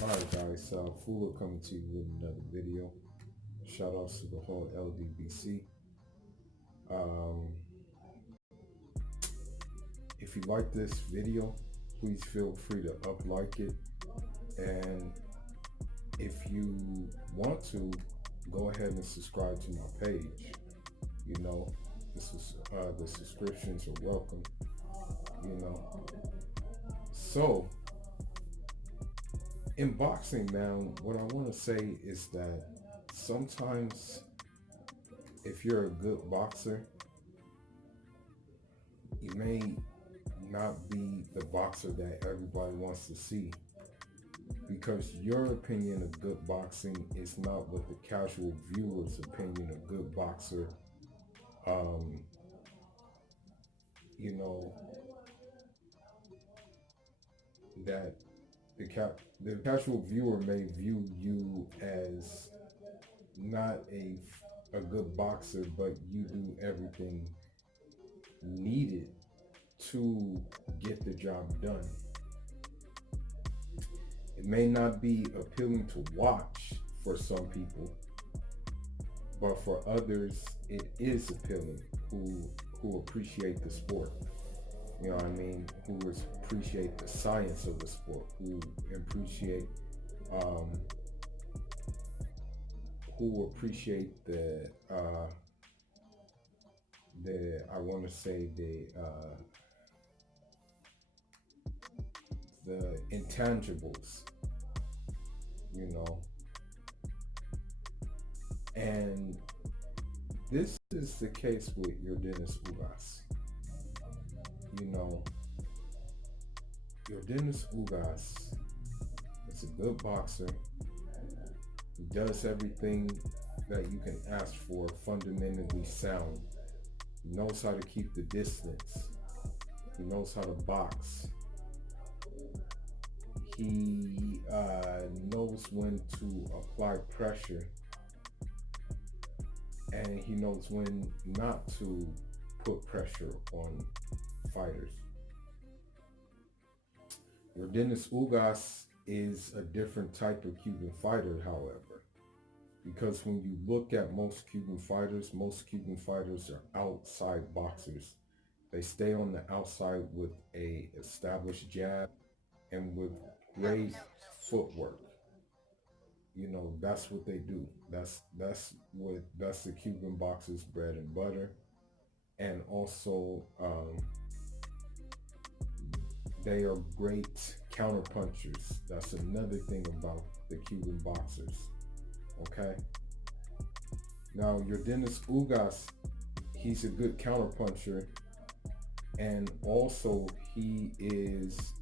Alright guys, Fuller coming to you with another video. Shout outs to the whole LDBC. Um, if you like this video, please feel free to like it. And if you want to, go ahead and subscribe to my page. You know, the subscriptions are welcome. You know, so in boxing, man, what I want to say is that sometimes if you're a good boxer, you may not be the boxer that everybody wants to see, because your opinion of good boxing is not what the casual viewer's opinion of good boxer. Um, you know that the casual viewer may view you as not a good boxer, but you do everything needed to get the job done. It may not be appealing to watch for some people, but for others it is appealing, who appreciate the sport. You know what I mean? Who appreciate the science of the sport, um, who appreciate the I want to say the intangibles, you know. And this is the case with your Dennis Ugas. You know, your Dennis Ugas is a good boxer. He does everything that you can ask for, fundamentally sound. He knows how to keep the distance. He knows how to box. He knows when to apply pressure, and he knows when not to put pressure on fighters. Your Dennis Ugas is a different type of Cuban fighter, however, because when you look at most Cuban fighters are outside boxers. They stay on the outside with a established jab and with great footwork. You know, that's what they do. That's the Cuban boxer's bread and butter. And also, they are great counter punchers. That's another thing about the Cuban boxers. Okay. Now, your Dennis Ugas, he's a good counter puncher, and also he is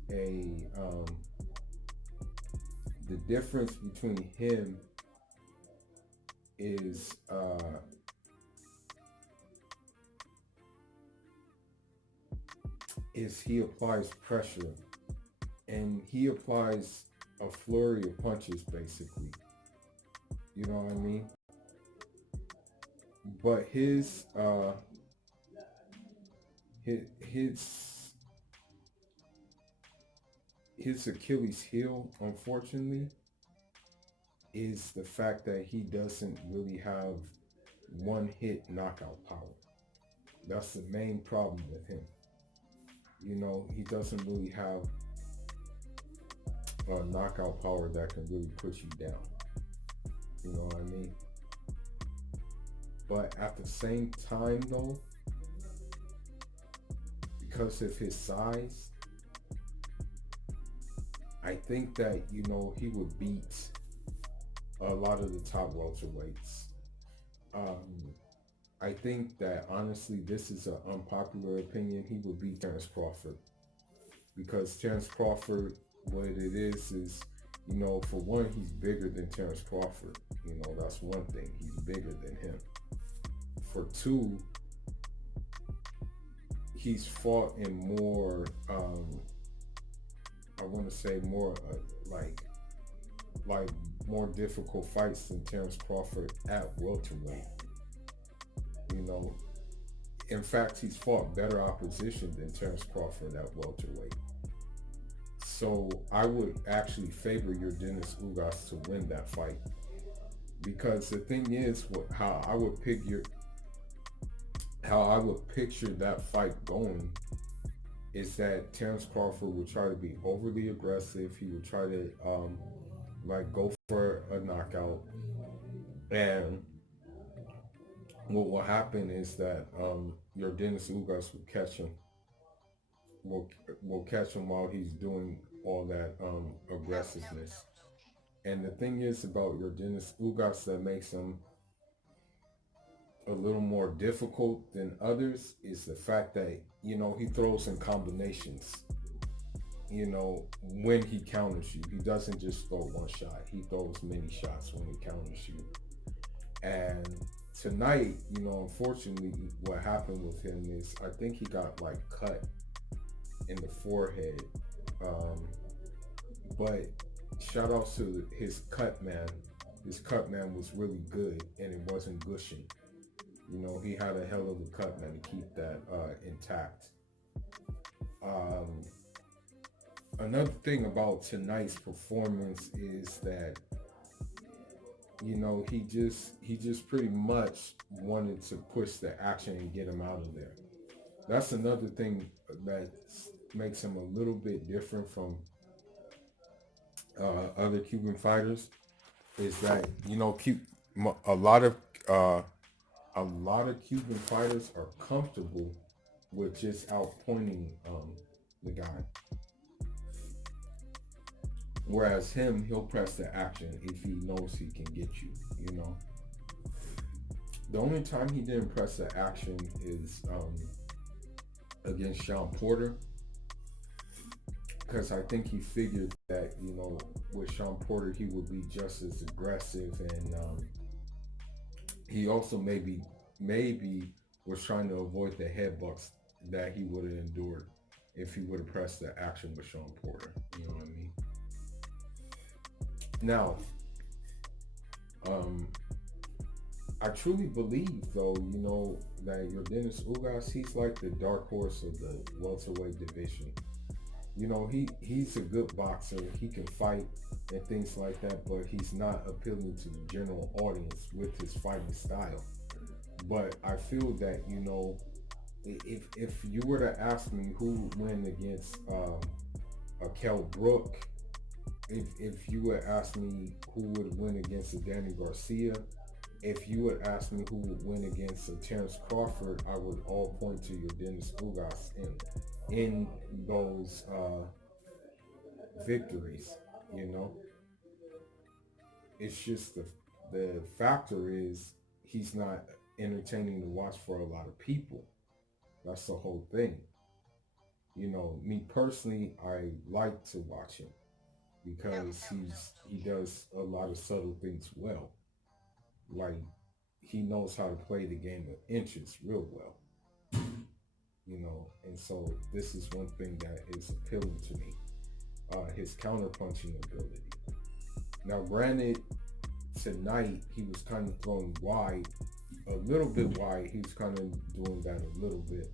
the difference between him is he applies pressure, and he applies a flurry of punches, basically. You know what I mean? But his Achilles heel, unfortunately, is the fact that he doesn't really have one hit knockout power. That's the main problem with him. You know, he doesn't really have a knockout power that can really put you down. You know what I mean? But at the same time, though, because of his size, I think that, you know, he would beat a lot of the top welterweights. I think that, honestly, this is an unpopular opinion. He would beat Terence Crawford, because Terence Crawford, what it is, you know, for one, he's bigger than Terence Crawford. You know, that's one thing. He's bigger than him. For two, he's fought in more, I want to say more like more difficult fights than Terence Crawford at welterweight. You know, in fact, he's fought better opposition than Terence Crawford at welterweight. So I would actually favor your Dennis Ugas to win that fight, because the thing is, how I would picture that fight going is that Terrence Crawford would try to be overly aggressive. He would try to like go for a knockout, and what will happen is that your Dennis Ugas will catch him. Will catch him while he's doing all that aggressiveness. And the thing is about your Dennis Ugas that makes him a little more difficult than others is the fact that he throws in combinations. When he counters you, he doesn't just throw one shot. He throws many shots when he counters you. And tonight, unfortunately, what happened with him is I think he got like cut in the forehead. But shout out to his cut man. His cut man was really good, and it wasn't gushing. He had a hell of a cut man to keep that intact. Another thing about tonight's performance is that he just pretty much wanted to push the action and get him out of there. That's another thing that makes him a little bit different from other Cuban fighters, is that a lot of Cuban fighters are comfortable with just outpointing the guy, whereas he'll press the action if he knows he can get you. The only time he didn't press the action is against Sean Porter, because I think he figured that with Sean Porter he would be just as aggressive, and he also maybe was trying to avoid the headbutts that he would have endured if he would have pressed the action with Sean Porter. You know what I mean? Now, I truly believe, though, that your Dennis Ugas, he's like the dark horse of the welterweight division. He's a good boxer. He can fight and things like that, but he's not appealing to the general audience with his fighting style. But I feel that, if you were to ask me who would win against a Kell Brook, if you would ask me who would win against a Danny Garcia, if you would ask me who would win against a Terrence Crawford, I would all point to your Dennis Ugas in those victories. It's just the factor is he's not entertaining to watch for a lot of people. That's the whole thing. Me personally, I like to watch him because he does a lot of subtle things well. Like, he knows how to play the game of inches real well. And so this is one thing that is appealing to me. His counterpunching ability. Now, granted, tonight he was kind of thrown wide, a little bit wide. He was kind of doing that a little bit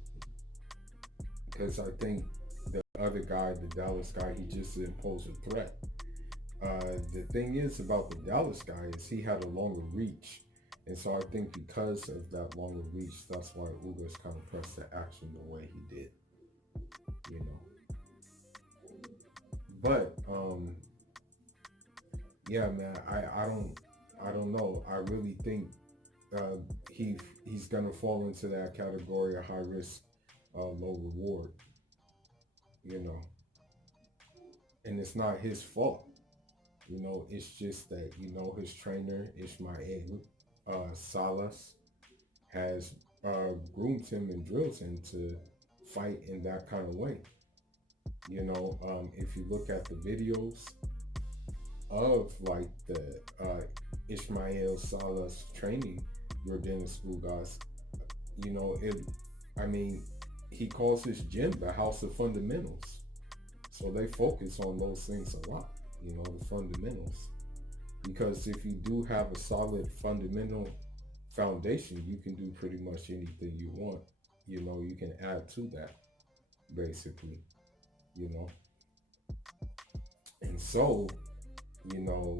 because I think the other guy, the Dallas guy, he just didn't pose a threat. The thing is about the Dallas guy is he had a longer reach. And so I think because of that longer reach, that's why Ugas kind of pressed the action the way he did. But yeah, man, I don't know. I really think he's gonna fall into that category of high risk, low reward. And it's not his fault. It's just that his trainer Ismael Salas has groomed him and drilled him to fight in that kind of way. If you look at the videos of like the Ismael Salas training your Dennis Ugas, he calls his gym the House of Fundamentals. So they focus on those things a lot, the fundamentals. Because if you do have a solid fundamental foundation, you can do pretty much anything you want. You can add to that, basically. And so, you know,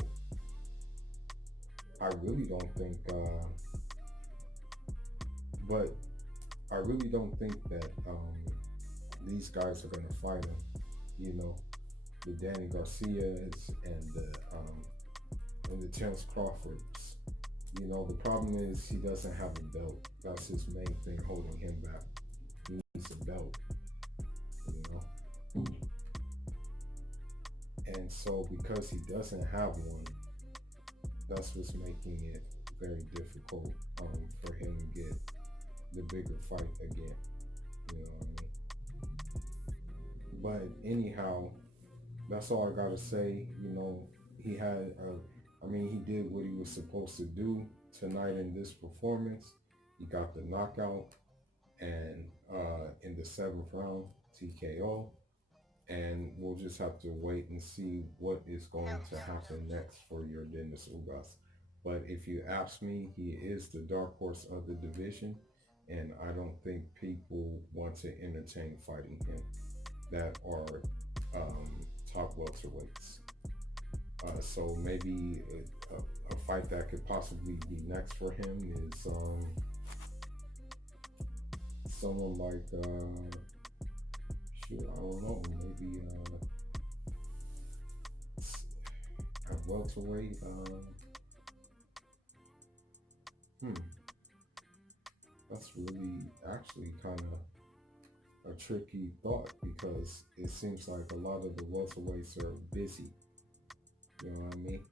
I really don't think, but I really don't think that these guys are going to fight him. You know, the Danny Garcias and the Terrence Crawfords. You know, the problem is he doesn't have a belt. That's his main thing holding him back. He needs a belt. You know, and so because he doesn't have one, that's what's making it very difficult for him to get the bigger fight again. You know what I mean? But anyhow, that's all I gotta say. You know, he had, he did what he was supposed to do tonight in this performance. He got the knockout, and in the seventh round, TKO. And we'll just have to wait and see what is going to happen next for your Dennis Ugas. But if you ask me, he is the dark horse of the division, and I don't think people want to entertain fighting him that are top welterweights. So maybe a fight that could possibly be next for him is someone like shoot, I don't know, maybe at welterweight. That's really actually kind of a tricky thought because it seems like a lot of the welterweights are busy. You know what I mean?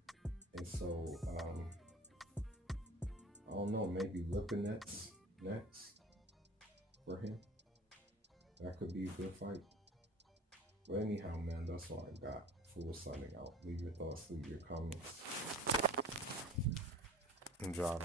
And so I don't know, maybe Lipinets next for him. That could be a good fight. But anyhow, man, that's all I got. Full signing out. Leave your thoughts, leave your comments. Enjoy.